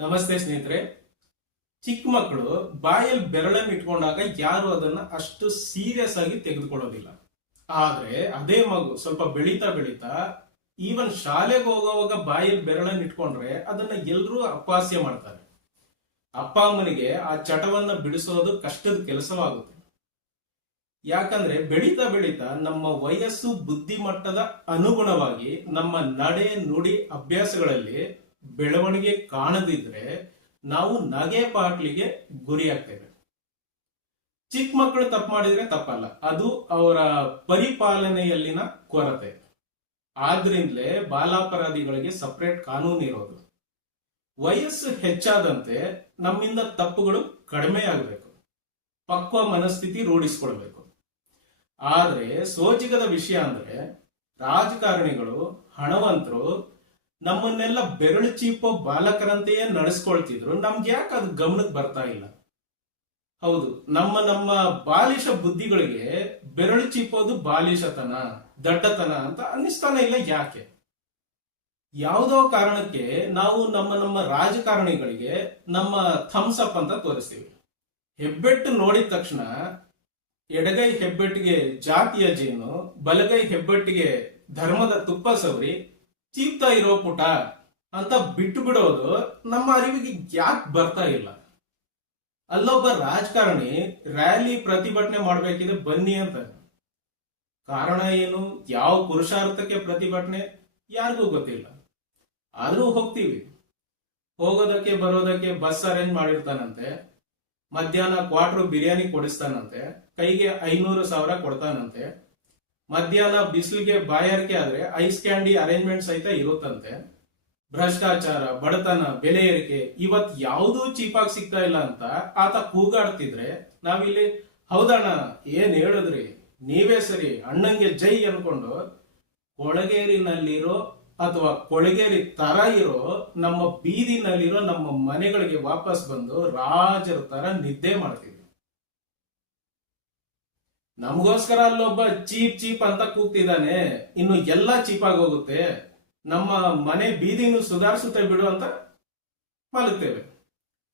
ನಮಸ್ತೆ ಸ್ನೇಹಿತರೆ. ಚಿಕ್ಕ ಮಕ್ಕಳು ಬಾಯಲ್ಲಿ ಬೆರಳನ್ನು ಇಟ್ಕೊಂಡಾಗ ಯಾರು ಅದನ್ನ ಅಷ್ಟು ಸೀರಿಯಸ್ ಆಗಿ ತೆಗೆದುಕೊಳ್ಳೋದಿಲ್ಲ. ಆದ್ರೆ ಅದೇ ಮಗು ಸ್ವಲ್ಪ ಬೆಳೀತಾ ಬೆಳೀತಾ ಈವನ್ ಶಾಲೆಗೆ ಹೋಗೋವಾಗ ಬಾಯಲ್ಲಿ ಬೆರಳನ್ನು ಇಟ್ಕೊಂಡ್ರೆ ಅದನ್ನ ಎಲ್ಲರೂ ಅಪಹಾಸ್ಯ ಮಾಡ್ತಾರೆ. ಅಪ್ಪ ಅಮ್ಮನಿಗೆ ಆ ಚಟವನ್ನ ಬಿಡಿಸೋದು ಕಷ್ಟದ ಕೆಲಸವಾಗುತ್ತೆ. ಯಾಕಂದ್ರೆ ಬೆಳೀತಾ ಬೆಳೀತಾ ನಮ್ಮ ವಯಸ್ಸು ಬುದ್ಧಿಮಟ್ಟದ ಅನುಗುಣವಾಗಿ ನಮ್ಮ ನಡೆ ನುಡಿ ಅಭ್ಯಾಸಗಳಲ್ಲಿ ಬೆಳವಣಿಗೆ ಕಾಣದಿದ್ರೆ ನಾವು ನಗೆ ಪಾಟ್ಲಿಗೆ ಗುರಿಯಾಗ್ತೇವೆ. ಚಿಕ್ಕ ಮಕ್ಕಳು ತಪ್ಪು ಮಾಡಿದ್ರೆ ತಪ್ಪಲ್ಲ, ಅದು ಅವರ ಪರಿಪಾಲನೆಯಲ್ಲಿನ ಕೊರತೆ. ಆದ್ರಿಂದಲೇ ಬಾಲಾಪರಾಧಿಗಳಿಗೆ ಸಪರೇಟ್ ಕಾನೂನು ಇರೋದು. ವಯಸ್ಸು ಹೆಚ್ಚಾದಂತೆ ನಮ್ಮಿಂದ ತಪ್ಪುಗಳು ಕಡಿಮೆ ಆಗಬೇಕು, ಪಕ್ವ ಮನಸ್ಥಿತಿ ರೂಢಿಸ್ಕೊಳ್ಬೇಕು. ಆದ್ರೆ ಸೋಜಿಗದ ವಿಷಯ ಅಂದ್ರೆ ರಾಜಕಾರಣಿಗಳು, ಹಣವಂತರು ನಮ್ಮನ್ನೆಲ್ಲ ಬೆರಳು ಚೀಪೋ ಬಾಲಕರಂತೆಯೇ ನಡೆಸ್ಕೊಳ್ತಿದ್ರು. ನಮ್ಗೆ ಯಾಕೆ ಅದು ಗಮನಕ್ಕೆ ಬರ್ತಾ ಇಲ್ಲ? ಹೌದು, ನಮ್ಮ ಬಾಲಿಶ ಬುದ್ಧಿಗಳಿಗೆ ಬೆರಳು ಚೀಪೋದು ಬಾಲಿಶತನ, ದಡ್ಡತನ ಅಂತ ಅನ್ನಿಸ್ತಾನೆ ಇಲ್ಲ. ಯಾಕೆ? ಯಾವುದೋ ಕಾರಣಕ್ಕೆ ನಾವು ನಮ್ಮ ರಾಜಕಾರಣಿಗಳಿಗೆ ನಮ್ಮ ಥಮ್ಸ್ ಅಪ್ ಅಂತ ತೋರಿಸ್ತೀವಿ. ಹೆಬ್ಬೆಟ್ಟು ನೋಡಿದ ತಕ್ಷಣ ಎಡಗೈ ಹೆಬ್ಬೆಟ್ಟಿಗೆ ಜಾತಿಯ ಜೇನು, ಬಲಗೈ ಹೆಬ್ಬೆಟ್ಟಿಗೆ ಧರ್ಮದ ತುಪ್ಪ ಸವರಿ ಚೀಪ್ತಾ ಇರೋ ಪುಟ ಅಂತ ಬಿಟ್ಟು ಬಿಡೋದು ನಮ್ಮ ಅರಿವಿಗೆ ಯಾಕೆ ಬರ್ತಾ ಇಲ್ಲ? ಅಲ್ಲೊಬ್ಬ ರಾಜಕಾರಣಿ ರ್ಯಾಲಿ ಪ್ರತಿಭಟನೆ ಮಾಡ್ಬೇಕಿದೆ ಬನ್ನಿ ಅಂತ. ಕಾರಣ ಏನು, ಯಾವ ಪುರುಷಾರ್ಥಕ್ಕೆ ಪ್ರತಿಭಟನೆ ಯಾರಿಗೂ ಗೊತ್ತಿಲ್ಲ. ಆದ್ರೂ ಹೋಗ್ತೀವಿ. ಹೋಗೋದಕ್ಕೆ ಬರೋದಕ್ಕೆ ಬಸ್ ಅರೇಂಜ್ ಮಾಡಿರ್ತಾನಂತೆ, ಮಧ್ಯಾಹ್ನ ಕ್ವಾರ್ಟರ್ ಬಿರಿಯಾನಿ ಕೊಡಿಸ್ತಾನಂತೆ, ಕೈಗೆ 500,000 ಕೊಡ್ತಾನಂತೆ. ಮಧ್ಯಾಹ್ನ ಬಿಸಿಲಿಗೆ ಬಾಯಾರಿಕೆ ಆದ್ರೆ ಐಸ್ ಕ್ಯಾಂಡಿ ಅರೇಂಜ್ಮೆಂಟ್ ಸಹಿತ ಇರುತ್ತಂತೆ. ಭ್ರಷ್ಟಾಚಾರ, ಬಡತನ, ಬೆಲೆ ಏರಿಕೆ ಇವತ್ ಯಾವುದೂ ಚೀಪಾಗಿ ಸಿಗ್ತಾ ಇಲ್ಲ ಅಂತ ಆತ ಕೂಗಾಡ್ತಿದ್ರೆ ನಾವಿಲ್ಲಿ ಹೌದಣ್ಣ ಏನ್ ಹೇಳಿದ್ರಿ, ನೀವೇ ಸರಿ, ಅಣ್ಣಂಗೆ ಜೈ ಅನ್ಕೊಂಡು ಕೊಳಗೇರಿನಲ್ಲಿರೋ ಅಥವಾ ಕೊಳಗೇರಿ ತರ ಇರೋ ನಮ್ಮ ಬೀದಿನಲ್ಲಿರೋ ನಮ್ಮ ಮನೆಗಳಿಗೆ ವಾಪಸ್ ಬಂದು ರಾಜರ ತರ ನಿದ್ದೆ ಮಾಡ್ತೀವಿ. ನಮಗೋಸ್ಕರ ಅಲ್ಲೊಬ್ಬ ಚೀಪ್ ಅಂತ ಕೂಗ್ತಿದ್ದಾನೆ, ಇನ್ನು ಎಲ್ಲ ಚೀಪಾಗಿ ಹೋಗುತ್ತೆ, ನಮ್ಮ ಮನೆ ಬೀದಿನೂ ಸುಧಾರಿಸುತ್ತೆ ಬಿಡು ಅಂತ ಮಲಗ್ತೇವೆ.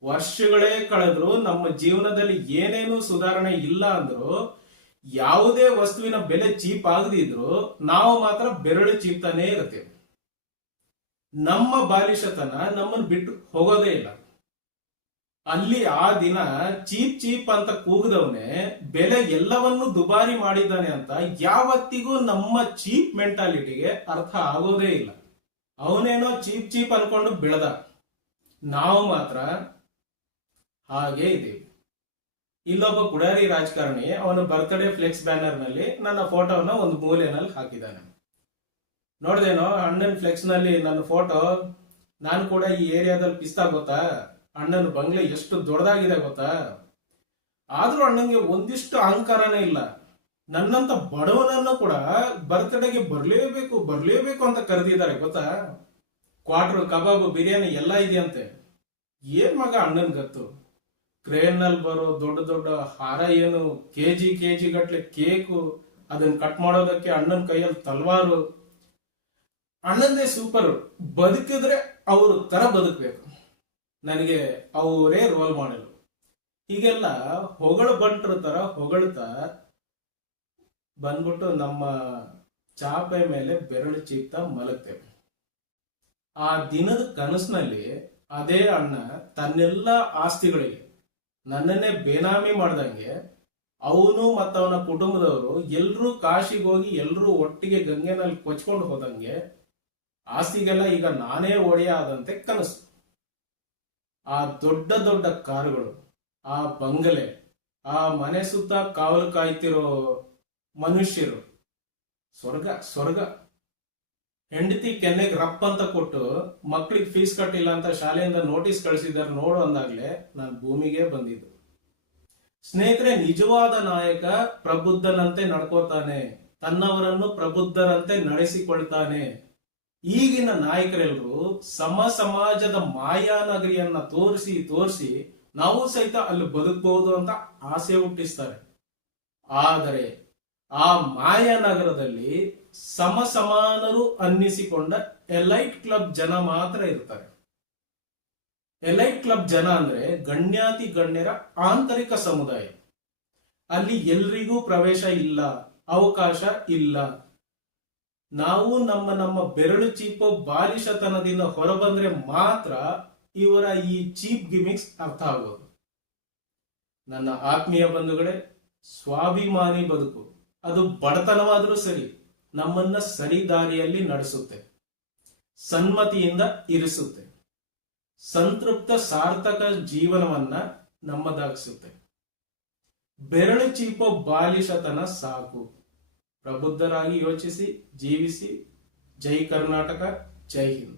ವರ್ಷಗಳೇ ಕಳೆದ್ರು ನಮ್ಮ ಜೀವನದಲ್ಲಿ ಏನೇನು ಸುಧಾರಣೆ ಇಲ್ಲ ಅಂದ್ರು, ಯಾವುದೇ ವಸ್ತುವಿನ ಬೆಲೆ ಚೀಪ್ ಆಗದಿದ್ರು ನಾವು ಮಾತ್ರ ಬೆರಳು ಚೀಪ್ತಾನೇ ಇರ್ತೇವೆ. ನಮ್ಮ ಬಾಲಿಶತನ ನಮ್ಮನ್ನು ಬಿಟ್ಟು ಹೋಗೋದೇ ಇಲ್ಲ. ಅಲ್ಲಿ ಆ ದಿನ ಚೀಪ್ ಅಂತ ಕೂಗದವನೇ ಬೆಲೆ ಎಲ್ಲವನ್ನೂ ದುಬಾರಿ ಮಾಡಿದ್ದಾನೆ ಅಂತ ಯಾವತ್ತಿಗೂ ನಮ್ಮ ಚೀಪ್ ಮೆಂಟಾಲಿಟಿಗೆ ಅರ್ಥ ಆಗೋದೇ ಇಲ್ಲ. ಅವನೇನೋ ಚೀಪ್ ಅನ್ಕೊಂಡು ಬೆಳೆದ, ನಾವು ಮಾತ್ರ ಹಾಗೆ ಇದ್ದೀವಿ. ಇಲ್ಲೊಬ್ಬ ಪುಡಾರಿ ರಾಜಕಾರಣಿ ಅವನ ಬರ್ತ್ಡೇ ಫ್ಲೆಕ್ಸ್ ಬ್ಯಾನರ್ ನಲ್ಲಿ ನನ್ನ ಫೋಟೋವನ್ನ ಒಂದು ಮೂಲೆನಲ್ಲಿ ಹಾಕಿದ್ದಾನೆ. ನೋಡ್ದೇನೋ ಅಣ್ಣನ್ ಫ್ಲೆಕ್ಸ್ ನಲ್ಲಿ ನನ್ನ ಫೋಟೋ? ನಾನು ಕೂಡ ಈ ಏರಿಯಾದಲ್ಲಿ ಪಿಸ್ತಾ ಗೊತ್ತಾ, ಅಣ್ಣನ ಬಂಗ್ಲೆ ಎಷ್ಟು ದೊಡ್ಡದಾಗಿದೆ ಗೊತ್ತಾ? ಆದ್ರೂ ಅಣ್ಣಂಗೆ ಒಂದಿಷ್ಟು ಅಹಂಕಾರನೇ ಇಲ್ಲ. ನನ್ನಂತ ಬಡವನನ್ನು ಕೂಡ ಬರ್ತ್ಡೇಗೆ ಬರ್ಲೇಬೇಕು ಅಂತ ಕರೆದಿದ್ದಾರೆ ಗೊತ್ತಾ? ಕ್ವಾರ್ಟರ್, ಕಬಾಬ್, ಬಿರಿಯಾನಿ ಎಲ್ಲ ಇದೆಯಂತೆ. ಏನ್ ಮಗ ಅಣ್ಣನ್ ಗತ್ತು? ಕ್ರೇನ್ ನಲ್ಲಿ ಬರೋ ದೊಡ್ಡ ಹಾರ ಏನು, ಕೆಜಿ ಗಟ್ಲೆ ಕೇಕು, ಅದನ್ನ ಕಟ್ ಮಾಡೋದಕ್ಕೆ ಅಣ್ಣನ ಕೈಯಲ್ಲಿ ತಲ್ವಾರು. ಅಣ್ಣಂದೇ ಸೂಪರ್, ಬದುಕಿದ್ರೆ ಅವ್ರ ತರ ಬದುಕಬೇಕು, ನನಗೆ ಅವರೇ ರೋಲ್ ಮಾಡಲು. ಹೀಗೆಲ್ಲ ಹೊಗಳು ಬಂಟ್ರ ತರ ಹೊಗಳ್ತಾ ಬಂದ್ಬಿಟ್ಟು ನಮ್ಮ ಚಾಪೆ ಮೇಲೆ ಬೆರಳು ಚೀಪ್ತಾ ಮಲಗ್ತೇವೆ. ಆ ದಿನದ ಕನಸಿನಲ್ಲಿ ಅದೇ ಅಣ್ಣ ತನ್ನೆಲ್ಲ ಆಸ್ತಿಗಳಿಗೆ ನನ್ನನ್ನೇ ಬೇನಾಮಿ ಮಾಡ್ದಂಗೆ ಅವನು ಮತ್ತವನ ಕುಟುಂಬದವರು ಎಲ್ರೂ ಕಾಶಿಗೆ ಹೋಗಿ ಎಲ್ರೂ ಒಟ್ಟಿಗೆ ಗಂಗೆನಲ್ಲಿ ಕೊಚ್ಕೊಂಡು ಹೋದಂಗೆ ಆಸ್ತಿಗೆಲ್ಲ ಈಗ ನಾನೇ ಒಡೆಯ ಆದಂತೆ ಕನಸು. ಆ ದೊಡ್ಡ ಕಾರುಗಳು, ಆ ಬಂಗಲೆ, ಆ ಮನೆ ಸುತ್ತ ಕಾವಲು ಕಾಯ್ತಿರೋ ಮನುಷ್ಯರು, ಸ್ವರ್ಗ. ಹೆಂಡತಿ ಕೆನ್ನೆಗೆ ರಪ್ಪ ಅಂತ ಕೊಟ್ಟು ಮಕ್ಳಿಗೆ ಫೀಸ್ ಕಟ್ಟಿಲ್ಲ ಅಂತ ಶಾಲೆಯಿಂದ ನೋಟಿಸ್ ಕಳಿಸಿದಾರೆ ನೋಡು ಅಂದಾಗ್ಲೇ ನಾನು ಭೂಮಿಗೆ ಬಂದಿದ್ದು. ಸ್ನೇಹಿತರೆ, ನಿಜವಾದ ನಾಯಕ ಪ್ರಬುದ್ಧನಂತೆ ನಡ್ಕೋತಾನೆ, ತನ್ನವರನ್ನು ಪ್ರಬುದ್ಧರಂತೆ ನಡೆಸಿಕೊಳ್ತಾನೆ. ಈಗಿನ ನಾಯಕರೆಲ್ಲರೂ ಸಮಾಜದ ಮಾಯಾನಗರಿಯನ್ನ ತೋರಿಸಿ ನಾವು ಸಹಿತ ಅಲ್ಲಿ ಬದುಕಬಹುದು ಅಂತ ಆಸೆ ಹುಟ್ಟಿಸ್ತಾರೆ. ಆದರೆ ಆ ಮಾಯಾನಗರದಲ್ಲಿ ಸಮಾನರು ಅನ್ನಿಸಿಕೊಂಡ ಎಲೈಟ್ ಕ್ಲಬ್ ಜನ ಮಾತ್ರ ಇರ್ತಾರೆ. ಎಲೈಟ್ ಕ್ಲಬ್ ಜನ ಅಂದ್ರೆ ಗಣ್ಯಾತಿ ಗಣ್ಯರ ಆಂತರಿಕ ಸಮುದಾಯ. ಅಲ್ಲಿ ಎಲ್ರಿಗೂ ಪ್ರವೇಶ ಇಲ್ಲ, ಅವಕಾಶ ಇಲ್ಲ. ನಾವು ನಮ್ಮ ನಮ್ಮ ಬೆರಳು ಚೀಪೋ ಬಾಲಿಶತನದಿಂದ ಹೊರಬಂದ್ರೆ ಮಾತ್ರ ಇವರ ಈ ಚೀಪ್ ಗಿಮಿಕ್ಸ್ ಅರ್ಥ ಆಗೋದು. ನನ್ನ ಆತ್ಮೀಯ ಬಂಧುಗಳೇ, ಸ್ವಾಭಿಮಾನಿ ಬದುಕು ಅದು ಬಡತನವಾದರೂ ಸರಿ ನಮ್ಮನ್ನ ಸರಿ ದಾರಿಯಲ್ಲಿ ನಡೆಸುತ್ತೆ, ಸನ್ಮತಿಯಿಂದ ಇರಿಸುತ್ತೆ, ಸಂತೃಪ್ತ ಸಾರ್ಥಕ ಜೀವನವನ್ನ ನಮ್ಮದಾಗಿಸುತ್ತೆ. ಬೆರಳು ಚೀಪೋ ಬಾಲಿಶತನ ಸಾಕು. ಪ್ರಬುದ್ಧರಾಗಿ ಯೋಚಿಸಿ, ಜೀವಿಸಿ. ಜೈ ಕರ್ನಾಟಕ, ಜೈ ಹಿಂದ್.